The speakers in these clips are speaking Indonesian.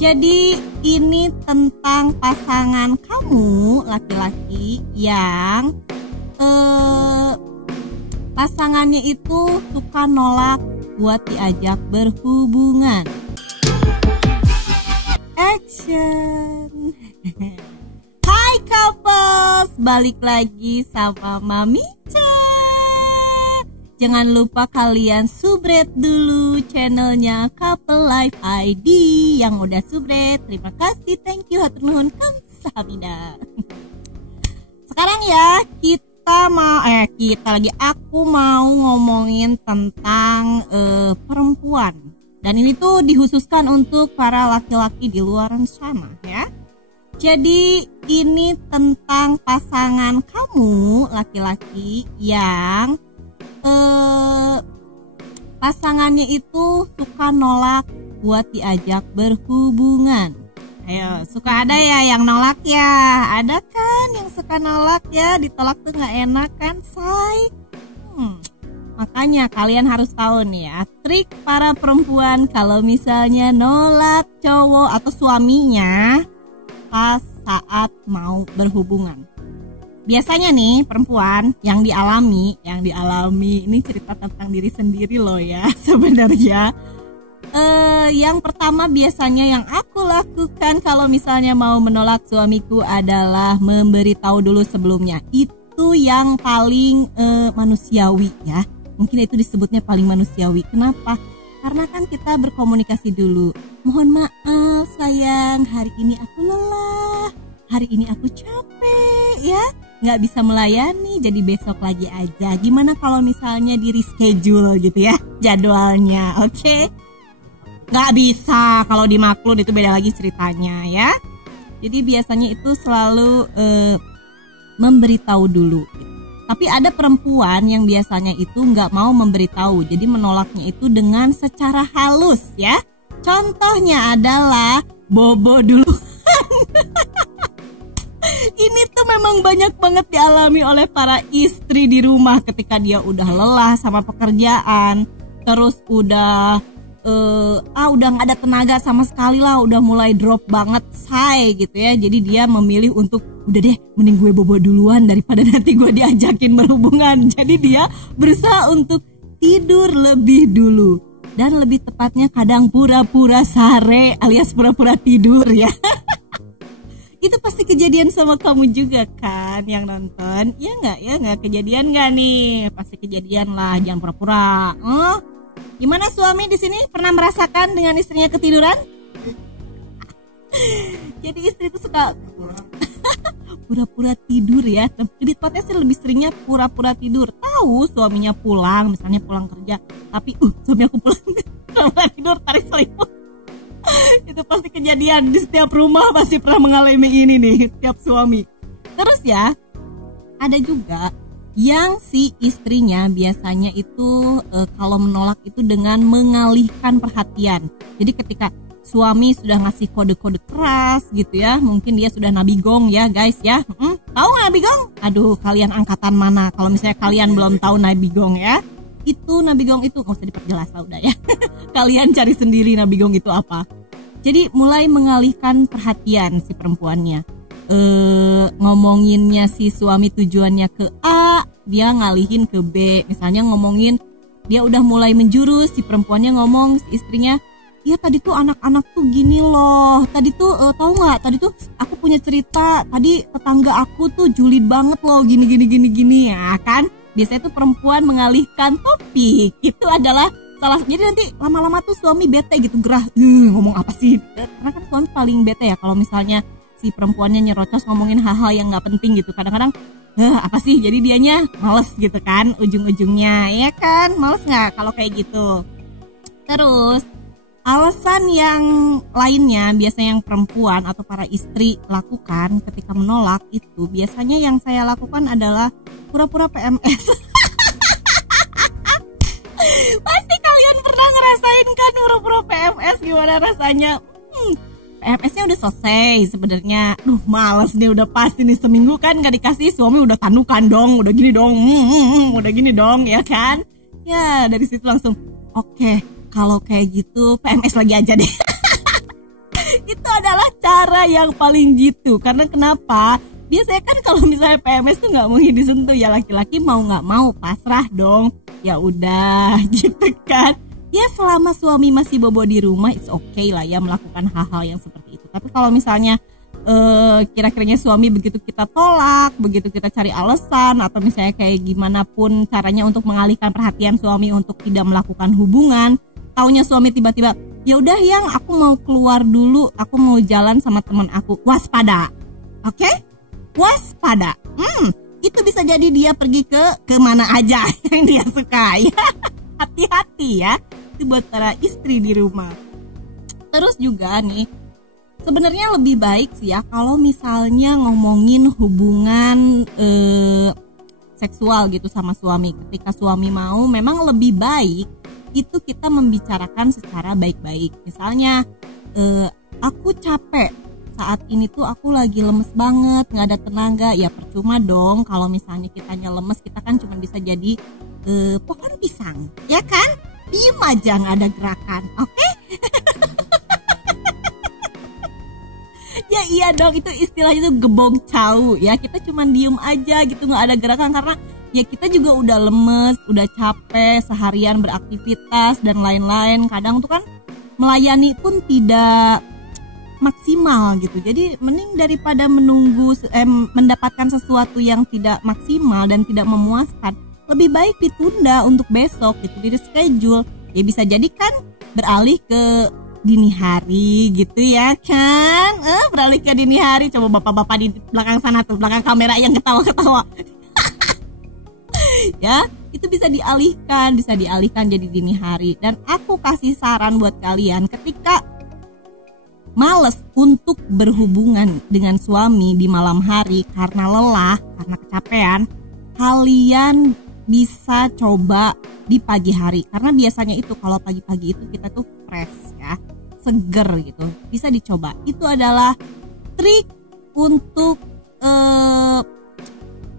Jadi ini tentang pasangan kamu laki-laki yang pasangannya itu suka nolak buat diajak berhubungan. Action. Hai couples, balik lagi sama Mami Cha. Jangan lupa kalian subscribe dulu channelnya Couple Life ID. Yang udah subscribe, terima kasih, thank you, hatur nuhun, kamsahamnida. Sekarang ya aku mau ngomongin tentang perempuan. Dan ini tuh dikhususkan untuk para laki-laki di luar sana ya. Jadi ini tentang pasangan kamu laki-laki yang pasangannya itu suka nolak buat diajak berhubungan. Ayo, suka ada ya yang nolak ya? Ada kan yang suka nolak ya? Ditolak tuh gak enak kan, say? Makanya kalian harus tahu nih ya, trik para perempuan kalau misalnya nolak cowok atau suaminya pas saat mau berhubungan. Biasanya nih perempuan yang dialami ini cerita tentang diri sendiri loh ya sebenarnya. Yang pertama biasanya yang aku lakukan kalau misalnya mau menolak suamiku adalah memberitahu dulu sebelumnya. Itu yang paling manusiawi ya. Mungkin itu disebutnya paling manusiawi. Kenapa? Karena kan kita berkomunikasi dulu. Mohon maaf sayang, hari ini aku lelah, hari ini aku capek ya, nggak bisa melayani, jadi besok lagi aja. Gimana kalau misalnya di reschedule gitu ya jadwalnya, oke? Nggak bisa, kalau di maklun itu beda lagi ceritanya ya. Jadi biasanya itu selalu memberitahu dulu. Tapi ada perempuan yang biasanya itu nggak mau memberitahu, jadi menolaknya itu dengan secara halus ya. Contohnya adalah bobo dulu. Ini tuh memang banyak banget dialami oleh para istri di rumah ketika dia udah lelah sama pekerjaan, terus udah nggak ada tenaga sama sekali lah, udah mulai drop banget say gitu ya. Jadi dia memilih untuk udah deh, mending gue bobo duluan daripada nanti gue diajakin berhubungan. Jadi dia berusaha untuk tidur lebih dulu, dan lebih tepatnya kadang pura-pura sare alias pura-pura tidur ya. Itu pasti kejadian sama kamu juga kan yang nonton? Ya nggak kejadian nggak nih? Pasti kejadian lah, jangan pura-pura. Gimana suami di sini pernah merasakan dengan istrinya ketiduran? Jadi istri itu suka pura-pura tidur ya. Lebih tepatnya sih lebih seringnya pura-pura tidur. Tahu suaminya pulang, misalnya pulang kerja, tapi suami aku pulang pura-pura tidur, tarik selimut. Itu pasti kejadian di setiap rumah, pasti pernah mengalami ini nih setiap suami. Terus ya, ada juga yang si istrinya biasanya itu kalau menolak itu dengan mengalihkan perhatian. Jadi ketika suami sudah ngasih kode-kode keras gitu ya, mungkin dia sudah nabigong ya guys ya. Tahu nggak nabigong? Aduh, kalian angkatan mana? Kalau misalnya kalian belum tahu nabigong ya, itu nabigong itu nggak usah diperjelas lah udah ya. Kalian cari sendiri nabigong itu apa. Jadi mulai mengalihkan perhatian si perempuannya. Ngomonginnya si suami tujuannya ke A, dia ngalihin ke B. Misalnya ngomongin, dia udah mulai menjurus, si perempuannya ngomong si istrinya, ya tadi tuh anak-anak tuh gini loh, tadi tuh tahu nggak, tadi tuh aku punya cerita, tadi tetangga aku tuh julid banget loh, gini ya kan. Biasanya tuh perempuan mengalihkan topik, itu adalah salah. Jadi nanti lama-lama tuh suami bete gitu, gerah, ngomong apa sih, karena kan suami paling bete ya kalau misalnya si perempuannya nyerocos ngomongin hal-hal yang nggak penting gitu. Kadang-kadang apa sih, jadi dianya males gitu kan ujung-ujungnya ya kan. Males nggak kalau kayak gitu. Terus alasan yang lainnya biasanya yang perempuan atau para istri lakukan ketika menolak itu, biasanya yang saya lakukan adalah pura-pura PMS. Pasti kalian pernah ngerasain kan pura-pura PMS, gimana rasanya? PMS-nya udah selesai sebenarnya. Males nih, udah pasti nih seminggu kan gak dikasih, suami udah tanukan dong, udah gini dong, udah gini dong ya kan. Ya dari situ langsung oke, kalau kayak gitu PMS lagi aja deh. Itu cara yang paling jitu. Karena kenapa? Biasanya kan kalau misalnya PMS tuh nggak mau disentuh ya, laki-laki mau nggak mau pasrah dong. Ya udah gitu kan. Ya selama suami masih bobo di rumah, it's okay lah ya melakukan hal-hal yang seperti itu. Tapi kalau misalnya kira-kiranya suami begitu kita tolak, begitu kita cari alasan, atau misalnya kayak gimana pun caranya untuk mengalihkan perhatian suami untuk tidak melakukan hubungan, taunya suami tiba-tiba, ya udah yang aku mau keluar dulu, aku mau jalan sama teman aku, waspada, oke? Waspada. Itu bisa jadi dia pergi ke mana aja yang dia suka ya. Hati-hati ya, itu buat para istri di rumah. Terus juga nih, sebenarnya lebih baik sih ya kalau misalnya ngomongin hubungan seksual gitu sama suami. Ketika suami mau, memang lebih baik itu kita membicarakan secara baik-baik. Misalnya, aku capek, saat ini tuh aku lagi lemes banget, gak ada tenaga. Ya percuma dong kalau misalnya kitanya lemes, kita kan cuma bisa jadi pohon pisang, ya kan? Diem aja gak ada gerakan, oke? Ya iya dong, itu istilahnya tuh gebong cau ya, kita cuman diem aja gitu, nggak ada gerakan karena ya kita juga udah lemes, udah capek seharian beraktivitas dan lain-lain. Kadang tuh kan melayani pun tidak maksimal gitu. Jadi mending daripada menunggu mendapatkan sesuatu yang tidak maksimal dan tidak memuaskan, lebih baik ditunda untuk besok gitu, di schedule. Ya bisa jadi kan beralih ke dini hari gitu ya kan, beralih ke dini hari. Coba bapak-bapak di belakang sana tuh, belakang kamera yang ketawa-ketawa ya, itu bisa dialihkan jadi dini hari. Dan aku kasih saran buat kalian, ketika males untuk berhubungan dengan suami di malam hari karena lelah, karena kecapean, kalian bisa coba di pagi hari. Karena biasanya itu kalau pagi-pagi itu kita tuh fresh ya, seger gitu, bisa dicoba. Itu adalah trik untuk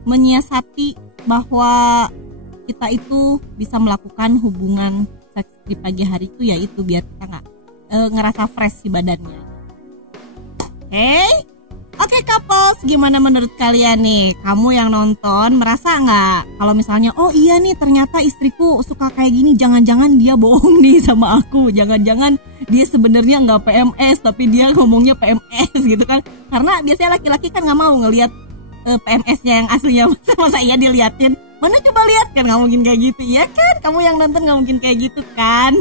menyiasati bahwa kita itu bisa melakukan hubungan seks di pagi hari itu, yaitu biar kita nggak ngerasa fresh di badannya. Oke couples, gimana menurut kalian nih? Kamu yang nonton merasa nggak kalau misalnya, oh iya nih ternyata istriku suka kayak gini, jangan-jangan dia bohong nih sama aku, jangan-jangan dia sebenarnya nggak PMS tapi dia ngomongnya PMS gitu kan? Karena biasanya laki-laki kan nggak mau ngelihat PMS-nya yang aslinya, masa iya diliatin? Mana coba lihat, kan nggak mungkin kayak gitu ya kan? Kamu yang nonton nggak mungkin kayak gitu kan?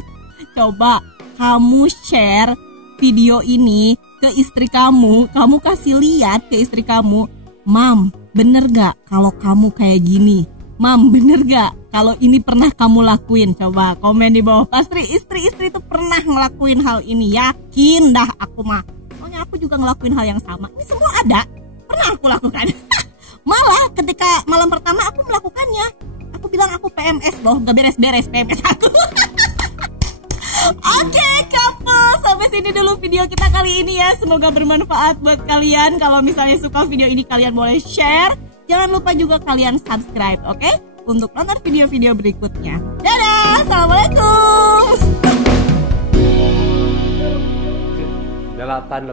Coba kamu share video ini ke istri kamu kasih lihat ke istri kamu, Mam, bener gak kalau kamu kayak gini? Mam, bener gak kalau ini pernah kamu lakuin? Coba komen di bawah. Pasti istri-istri itu pernah ngelakuin hal ini, yakin dah aku mah. Soalnya aku juga ngelakuin hal yang sama. Ini semua ada, pernah aku lakukan. Malah ketika malam pertama aku melakukannya, aku bilang aku PMS loh, gak beres-beres PMS aku. Oke couple, sampai sini dulu video kita kali ini ya. Semoga bermanfaat buat kalian. Kalau misalnya suka video ini, kalian boleh share. Jangan lupa juga kalian subscribe, oke? Untuk nonton video-video berikutnya. Dadah, assalamualaikum. 8